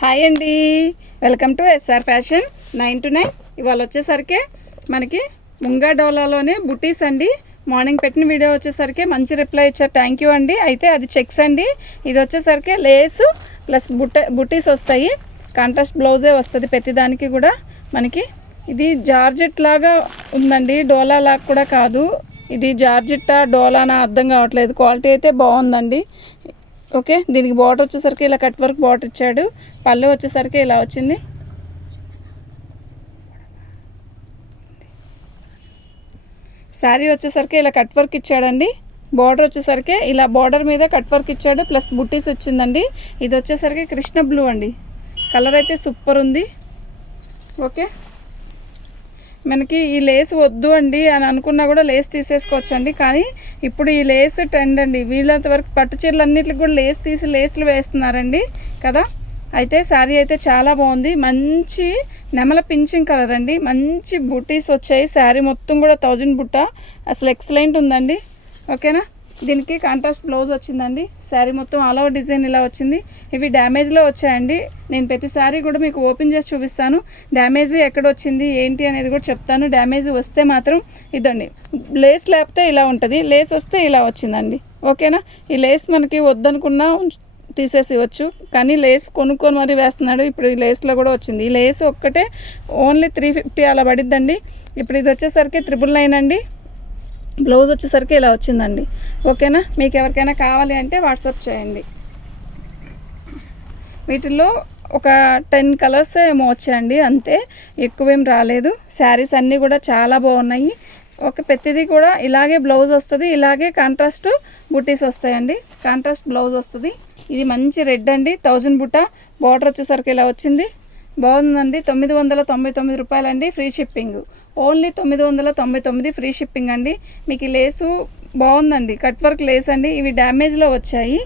Hi అండి, welcome to SR fashion 9 to 9. ఇవాళ వచ్చేసరికి మనకి ముంగా డోలాలోనే బుటీస్ అండి. మార్నింగ్ పెట్టిన వీడియో వచ్చేసరికి మంచి రిప్లై ఇచ్చారు, థ్యాంక్ యూ అండి. అయితే అది చెక్స్ అండి. ఇది వచ్చేసరికి లేసు ప్లస్ బుటీస్ వస్తాయి. కాంట్రాస్ట్ బ్లౌజే వస్తుంది ప్రతిదానికి కూడా మనకి. ఇది జార్జెట్ లాగా ఉందండి, డోలా లాగా కూడా కాదు. ఇది జార్జెట్టా డోలానా అర్థం కావట్లేదు. క్వాలిటీ అయితే బాగుందండి. ఓకే, దీనికి బార్డర్ వచ్చేసరికి ఇలా కట్ వర్క్ బార్డర్ ఇచ్చాడు. పళ్ళు వచ్చేసరికి ఇలా వచ్చింది. శారీ వచ్చేసరికి ఇలా కట్ వర్క్ ఇచ్చాడండి. బార్డర్ వచ్చేసరికి ఇలా బార్డర్ మీద కట్ వర్క్ ఇచ్చాడు, ప్లస్ బుట్టీస్ వచ్చిందండి. ఇది వచ్చేసరికి కృష్ణ బ్లూ అండి. కలర్ అయితే సూపర్ ఉంది. ఓకే, మనకి ఈ లేస్ వద్దు అండి అని అనుకున్నా కూడా లేస్ తీసేసుకోవచ్చు అండి. కానీ ఇప్పుడు ఈ లేస్ ట్రెండ్ అండి. వీళ్ళంత వరకు పట్టు చీరలు అన్నిటికి కూడా లేస్ తీసి లేస్లు వేస్తున్నారండి కదా. అయితే శారీ అయితే చాలా బాగుంది. మంచి నెమల పింఛింగ్ కలర్ అండి. మంచి బుటీస్ వచ్చాయి. శారీ మొత్తం కూడా 1000 బుట్ట, అసలు ఎక్సలెంట్ ఉందండి. ఓకేనా, దీనికి కాంట్రాస్ట్ బ్లౌజ్ వచ్చిందండి. శారీ మొత్తం ఆల్ ఓవర్ డిజైన్ ఇలా వచ్చింది. ఇవి డ్యామేజ్లో వచ్చాయండి. నేను ప్రతి శారీ కూడా మీకు ఓపెన్ చేసి చూపిస్తాను. డ్యామేజ్ ఎక్కడ వచ్చింది ఏంటి అనేది కూడా చెప్తాను. డ్యామేజ్ వస్తే మాత్రం ఇదండి, లేస్ లేకపోతే ఇలా ఉంటుంది, లేస్ వస్తే ఇలా వచ్చిందండి. ఓకేనా, ఈ లేస్ మనకి వద్దనుకున్నా తీసేసి ఇవ్వచ్చు, కానీ లేస్ కొనుక్కొని మరీ వేస్తున్నాడు. ఇప్పుడు ఈ లేస్లో కూడా వచ్చింది. ఈ లేస్ ఒక్కటే ఓన్లీ 350 అలా పడిద్దండి. ఇప్పుడు ఇది వచ్చేసరికి 999 అండి. బ్లౌజ్ వచ్చేసరికి ఇలా వచ్చిందండి. ఓకేనా, మీకు ఎవరికైనా కావాలి అంటే వాట్సాప్ చేయండి. వీటిల్లో ఒక 10 కలర్స్ ఏమో వచ్చాయండి, అంతే, ఎక్కువేం రాలేదు. శారీస్ అన్నీ కూడా చాలా బాగున్నాయి. ఒక ప్రతిదీ కూడా ఇలాగే బ్లౌజ్ వస్తుంది, ఇలాగే కాంట్రాస్ట్ బుటీస్ వస్తాయండి. కాంట్రాస్ట్ బ్లౌజ్ వస్తుంది. ఇది మంచి రెడ్ అండి, 1000 బుట్ట. బార్డర్ వచ్చేసరికి ఇలా వచ్చింది. బాగుందండి. 999 రూపాయలండి, free shipping. Only 999 free shipping అండి. మీకు ఈ లేసు బాగుందండి, కట్ వర్క్ లేస్ అండి. ఇవి డ్యామేజ్లో వచ్చాయి,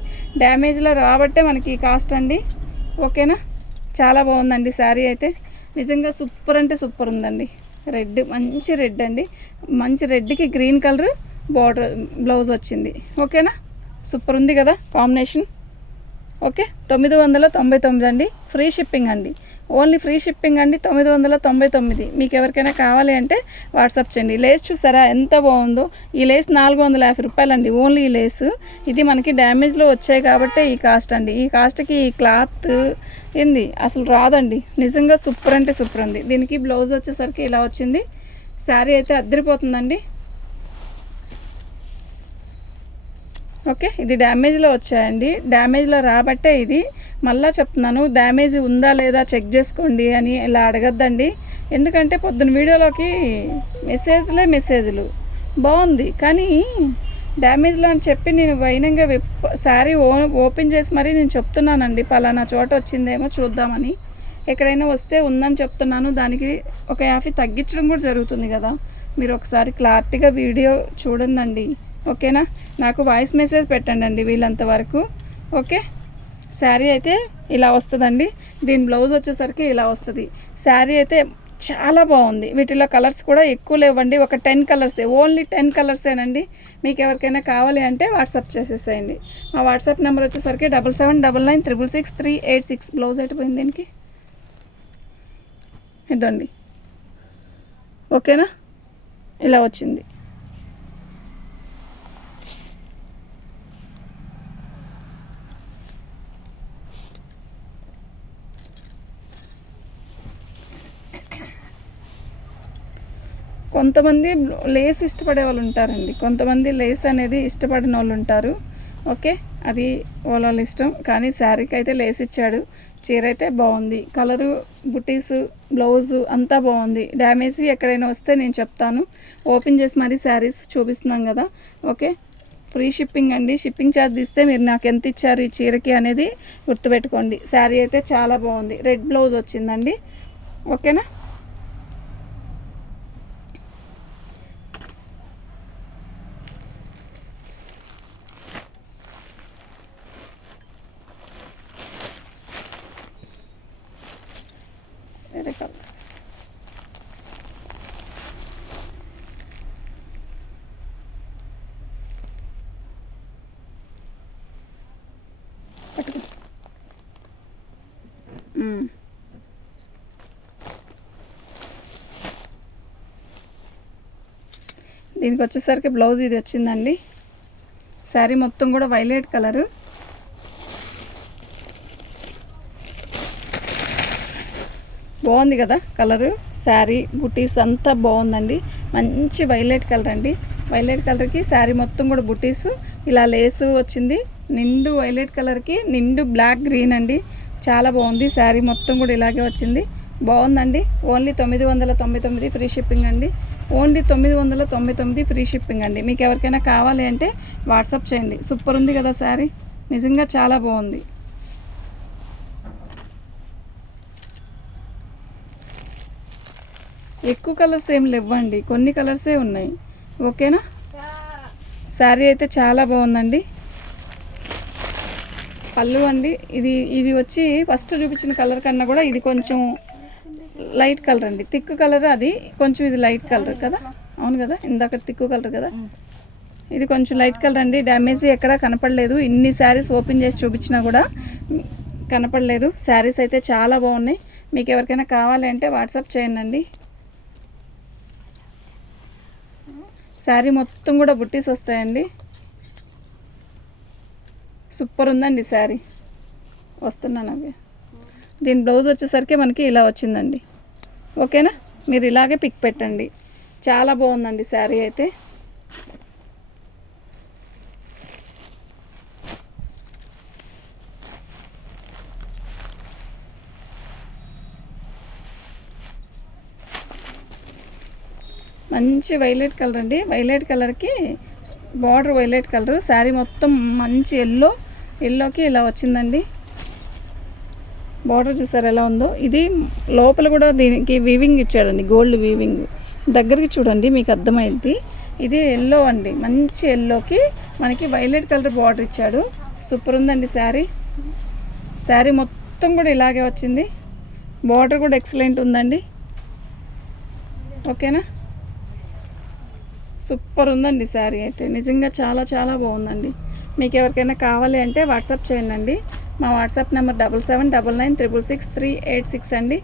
డ్యామేజ్లో రాబట్టే మనకి కాస్ట్ అండి. ఓకేనా, చాలా బాగుందండి శారీ అయితే. నిజంగా సూపర్ అంటే సూపర్ ఉందండి. రెడ్, మంచి రెడ్ అండి. మంచి రెడ్కి గ్రీన్ కలర్ బార్డర్ బ్లౌజ్ వచ్చింది. ఓకేనా, సూపర్ ఉంది కదా కాంబినేషన్. ఓకే, 999 అండి, ఫ్రీ షిప్పింగ్ అండి. ఓన్లీ ఫ్రీ షిప్పింగ్ అండి, 999. మీకు ఎవరికైనా కావాలి అంటే వాట్సాప్ చేయండి. లేస్ చూసారా ఎంత బాగుందో. ఈ లేస్ 450 రూపాయలండి, ఓన్లీ ఈ లేసు. ఇది మనకి డ్యామేజ్లో వచ్చాయి కాబట్టి ఈ కాస్ట్ అండి. ఈ కాస్ట్కి ఈ క్లాత్ ఏంది అసలు రాదండి. నిజంగా సూపర్ అంటే సూపర్ ఉంది. దీనికి బ్లౌజ్ వచ్చేసరికి ఇలా వచ్చింది. శారీ అయితే అద్దరిపోతుందండి. ఓకే, ఇది డ్యామేజ్లో వచ్చాయండి. డ్యామేజ్లో రాబట్టే ఇది. మళ్ళీ చెప్తున్నాను, డ్యామేజ్ ఉందా లేదా చెక్ చేసుకోండి అని ఇలా అడగద్దండి. ఎందుకంటే పొద్దున్న వీడియోలోకి మెసేజ్లు బాగుంది, కానీ డ్యామేజ్లో అని చెప్పి నేను వైనంగా శారీ ఓపెన్ చేసి మరీ నేను చెప్తున్నానండి, పలానా చోట వచ్చిందేమో చూద్దామని. ఎక్కడైనా వస్తే ఉందని చెప్తున్నాను. దానికి ఒక 50 తగ్గించడం కూడా జరుగుతుంది కదా. మీరు ఒకసారి క్లారిటీగా వీడియో చూడండి. ఓకేనా, నాకు వాయిస్ మెసేజ్ పెట్టండి వీళ్ళంత వరకు. ఓకే, శారీ అయితే ఇలా వస్తుందండి. దీని బ్లౌజ్ వచ్చేసరికి ఇలా వస్తుంది. శారీ అయితే చాలా బాగుంది. వీటిలో కలర్స్ కూడా ఎక్కువ లేవండి, ఒక 10 కలర్సే, ఓన్లీ 10 కలర్సేనండి. మీకు ఎవరికైనా కావాలి అంటే వాట్సాప్ చేసేసేయండి. మా వాట్సాప్ నెంబర్ వచ్చేసరికి 7799666386. బ్లౌజ్ అయిపోయింది దీనికి, ఇదండి. ఓకేనా, ఇలా వచ్చింది. కొంతమంది లేస్ ఇష్టపడే వాళ్ళు ఉంటారండి, కొంతమంది లేస్ అనేది ఇష్టపడిన వాళ్ళు ఉంటారు. ఓకే, అది వాళ్ళ ఇష్టం. కానీ శారీకి అయితే లేస్ ఇచ్చాడు. చీర అయితే బాగుంది, కలరు, బుటీస్, బ్లౌజు అంతా బాగుంది. డ్యామేజ్ ఎక్కడైనా వస్తే నేను చెప్తాను. ఓపెన్ చేసి మరీ శారీస్ చూపిస్తున్నాం కదా. ఓకే, ఫ్రీ షిప్పింగ్ అండి. షిప్పింగ్ ఛార్జ్ ఇస్తే మీరు నాకు ఎంత ఇచ్చారు ఈ చీరకి అనేది గుర్తుపెట్టుకోండి. శారీ అయితే చాలా బాగుంది. రెడ్ బ్లౌజ్ వచ్చిందండి. ఓకేనా, వేరే కలర్. దీనికి వచ్చేసరికి బ్లౌజ్ ఇది వచ్చిందండి. శారీ మొత్తం కూడా వైలెట్ కలరు. బాగుంది కదా కలరు. శారీ బుటీస్ అంతా బాగుందండి. మంచి వైలెట్ కలర్ అండి. వైలెట్ కలర్కి శారీ మొత్తం కూడా బుటీస్ ఇలా లేసు వచ్చింది. నిండు వైలెట్ కలర్కి నిండు బ్లాక్ గ్రీన్ అండి. చాలా బాగుంది. శారీ మొత్తం కూడా ఇలాగే వచ్చింది. బాగుందండి. ఓన్లీ 999 ఫ్రీ షిప్పింగ్ అండి. ఓన్లీ 999 ఫ్రీ షిప్పింగ్ అండి. మీకు ఎవరికైనా కావాలి అంటే వాట్సాప్ చేయండి. సూపర్ ఉంది కదా శారీ, నిజంగా చాలా బాగుంది. ఎక్కువ కలర్స్ ఏం లేవండి, కొన్ని కలర్సే ఉన్నాయి. ఓకేనా. శారీ అయితే చాలా బాగుందండి. పళ్ళు అండి, ఇది వచ్చి ఫస్ట్ చూపించిన కలర్ కన్నా కూడా ఇది కొంచెం లైట్ కలర్ అండి. థిక్ కలర్ అది, కొంచెం ఇది లైట్ కలర్ కదా. అవును కదా, ఇందాక థిక్ కలర్ కదా, ఇది కొంచెం లైట్ కలర్ అండి. డ్యామేజ్ ఎక్కడా కనపడలేదు. ఇన్ని శారీస్ ఓపెన్ చేసి చూపించినా కూడా కనపడలేదు. శారీస్ అయితే చాలా బాగున్నాయి. మీకు ఎవరికైనా కావాలి అంటే వాట్సాప్ చేయండి. శారీ మొత్తం కూడా బుట్టీస్ వస్తాయండి. సూపర్ ఉందండి శారీ. వస్తున్నాను అవి. దీని బ్లౌజ్ వచ్చేసరికి మనకి ఇలా వచ్చిందండి. ఓకేనా, మీరు ఇలాగే పిక్ పెట్టండి. చాలా బాగుందండి శారీ అయితే. మంచి వైలెట్ కలర్ అండి. వైలెట్ కలర్కి బార్డర్ వైలెట్ కలర్. శారీ మొత్తం మంచి ఎల్లోకి ఇలా వచ్చిందండి. బార్డర్ చూసారు ఎలా ఉందో. ఇది లోపల కూడా దీనికి వీవింగ్ ఇచ్చాడండి, గోల్డ్ వీవింగ్. దగ్గరికి చూడండి మీకు అర్థమైంది. ఇది ఎల్లో అండి, మంచి ఎల్లోకి మనకి వైలెట్ కలర్ బార్డర్ ఇచ్చాడు. సూపర్ ఉందండి శారీ. శారీ మొత్తం కూడా ఇలాగే వచ్చింది. బార్డర్ కూడా ఎక్సలెంట్ ఉందండి. ఓకేనా, సూపర్ ఉందండి శారీ అయితే. నిజంగా చాలా చాలా బాగుందండి. మీకు ఎవరికైనా కావాలి అంటే వాట్సాప్ చేయండి. మా వాట్సాప్ నెంబర్ 7799666386 అండి.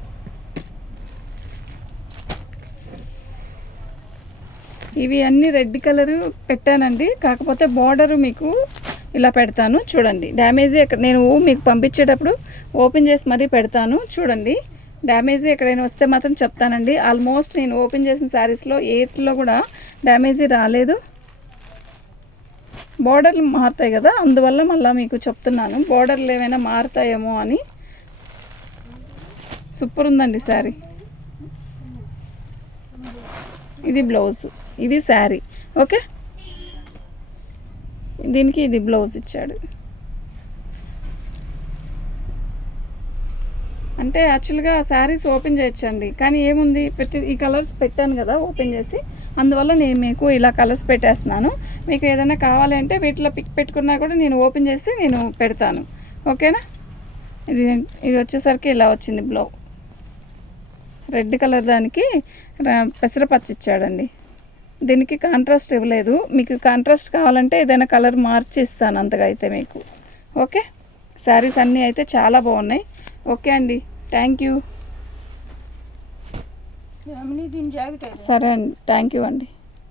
ఇవి అన్నీ రెడ్ కలరు పెట్టానండి. కాకపోతే బార్డరు మీకు ఇలా పెడతాను చూడండి. డ్యామేజ్ నేను మీకు పంపించేటప్పుడు ఓపెన్ చేసి మరీ పెడతాను చూడండి. డ్యామేజ్ ఎక్కడైనా వస్తే మాత్రం చెప్తానండి. ఆల్మోస్ట్ నేను ఓపెన్ చేసిన శారీస్లో ఏట్లో కూడా డ్యామేజీ రాలేదు. బార్డర్లు మారుతాయి కదా, అందువల్ల మళ్ళీ మీకు చెప్తున్నాను. బార్డర్లు ఏమైనా మారుతాయేమో అని. సూపర్ ఉందండి శారీ. ఇది బ్లౌజ్, ఇది శారీ. ఓకే, దీనికి ఇది బ్లౌజ్ ఇచ్చాడు. అంటే యాక్చువల్గా శారీస్ ఓపెన్ చేయొచ్చండి, కానీ ఏముంది ఈ కలర్స్ పెట్టాను కదా ఓపెన్ చేసి, అందువల్ల నేను మీకు ఇలా కలర్స్ పెట్టేస్తున్నాను. మీకు ఏదైనా కావాలంటే వీటిలో పిక్ పెట్టుకున్నా కూడా నేను ఓపెన్ చేసి నేను పెడతాను. ఓకేనా. ఇది వచ్చేసరికి ఇలా వచ్చింది. రెడ్ కలర్ దానికి పెసరపచ్చి ఇచ్చాడండి. దీనికి కాంట్రాస్ట్ ఇవ్వలేదు. మీకు కాంట్రాస్ట్ కావాలంటే ఏదైనా కలర్ మార్చి ఇస్తాను అంతగా అయితే మీకు. ఓకే, శారీస్ అన్నీ అయితే చాలా బాగున్నాయి. ఓకే అండి, థ్యాంక్ యూ. సరే అండి, థ్యాంక్ యూ అండి.